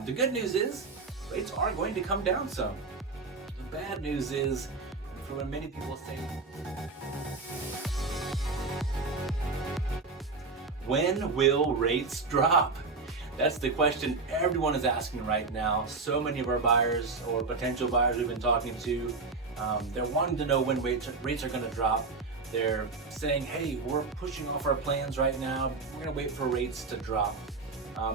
The good news is rates are going to come down some. The bad news is, for when many people say, when will rates drop? That's the question everyone is asking right now. So many of our buyers or potential buyers we've been talking to, they're wanting to know when rates are going to drop. They're saying, hey, we're pushing off our plans right now. We're going to wait for rates to drop.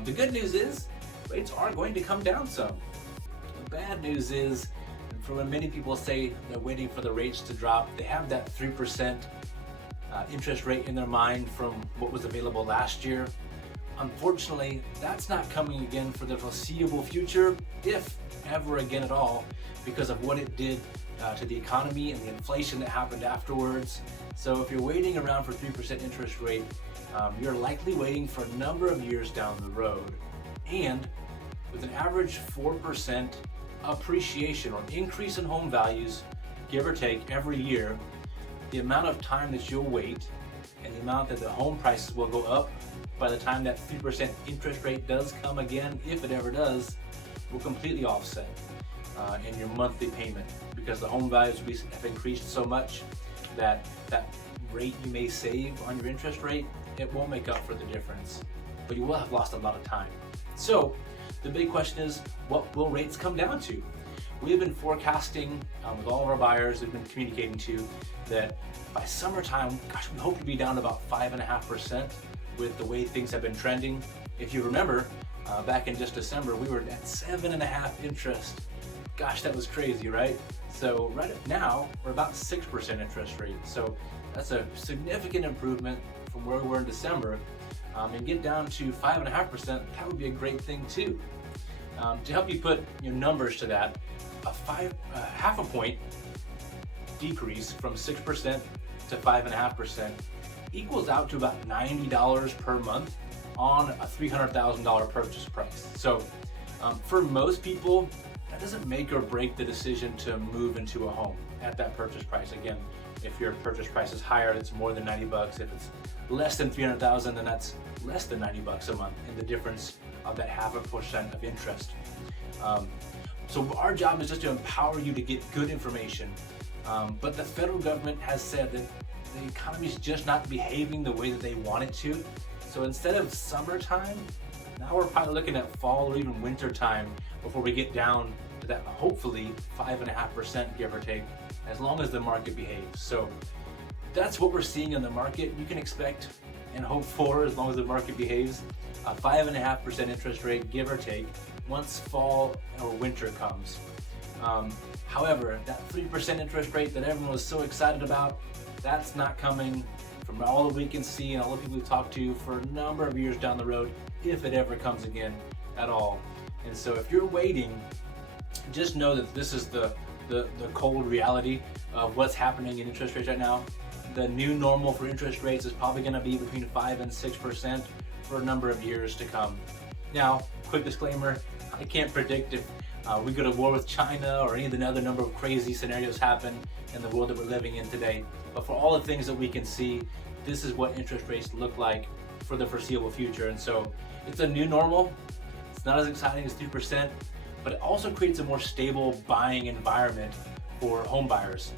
The good news is rates are going to come down some. The bad news is, for when many people say they're waiting for the rates to drop, they have that 3% interest rate in their mind from what was available last year. Unfortunately, that's not coming again for the foreseeable future, if ever again at all, because of what it did to the economy and the inflation that happened afterwards. So if you're waiting around for 3% interest rate, you're likely waiting for a number of years down the road. And with an average 4% appreciation or increase in home values, give or take every year, the amount of time that you'll wait and the amount that the home prices will go up by the time that 3% interest rate does come again, if it ever does, will completely offset in your monthly payment, because the home values have increased so much that that rate you may save on your interest rate, it won't make up for the difference, but you will have lost a lot of time. So the big question is, what will rates come down to? We've been forecasting with all of our buyers we've been communicating to that by summertime, we hope to be down about 5.5% with the way things have been trending. If you remember, back in just December, we were at 7.5% interest. Gosh, that was crazy, right? So right now, we're about 6% interest rate. So that's a significant improvement from where we were in December. And get down to 5.5%, that would be a great thing too. To help you put your numbers to that, half a point decrease from 6% to 5.5% equals out to about $90 per month on a $300,000 purchase price. So for most people, that doesn't make or break the decision to move into a home at that purchase price. Again, if your purchase price is higher, it's more than $90. If it's less than $300,000, then that's less than $90 a month in the difference of that 0.5% of interest. So our job is just to empower you to get good information. But the federal government has said that the economy is just not behaving the way that they want it to. So instead of summertime, now we're probably looking at fall or even winter time before we get down to that hopefully 5.5%, give or take, as long as the market behaves. So that's what we're seeing in the market. You can expect and hope for, as long as the market behaves, a 5.5% interest rate, give or take, once fall or winter comes. However, that 3% interest rate that everyone was so excited about, that's not coming from all that we can see and all the people we've talked to for a number of years down the road, if it ever comes again at all. And so if you're waiting, just know that this is the cold reality of what's happening in interest rates right now. The new normal for interest rates is probably going to be between 5 and 6% for a number of years to come. Now, quick disclaimer, I can't predict if we go to war with China or any of the other number of crazy scenarios happen in the world that we're living in today. But for all the things that we can see, this is what interest rates look like for the foreseeable future. And so it's a new normal. It's not as exciting as 3%, but it also creates a more stable buying environment for home buyers.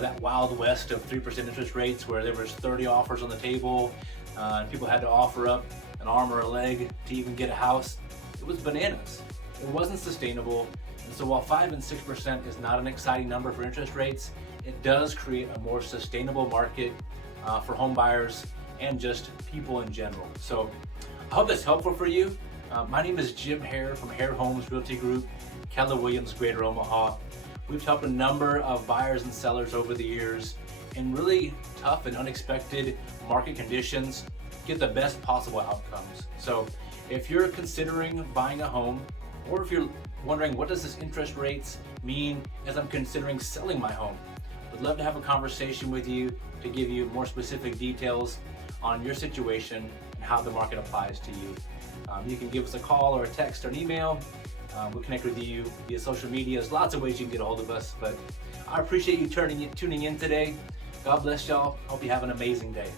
That wild west of 3% interest rates where there was 30 offers on the table, and people had to offer up an arm or a leg to even get a house. It was bananas. It wasn't sustainable. And so while 5 and 6% is not an exciting number for interest rates, it does create a more sustainable market for home buyers and just people in general. So I hope that's helpful for you. My name is Jim Hare from Hare Homes Realty Group, Keller Williams, Greater Omaha. We've helped a number of buyers and sellers over the years in really tough and unexpected market conditions get the best possible outcomes. So if you're considering buying a home, or if you're wondering what does this interest rates mean as I'm considering selling my home, I'd love to have a conversation with you to give you more specific details on your situation and how the market applies to you. You can give us a call or a text or an email. We'll connect with you via social media. There's lots of ways you can get a hold of us, but I appreciate you tuning in today. God bless y'all. Hope you have an amazing day.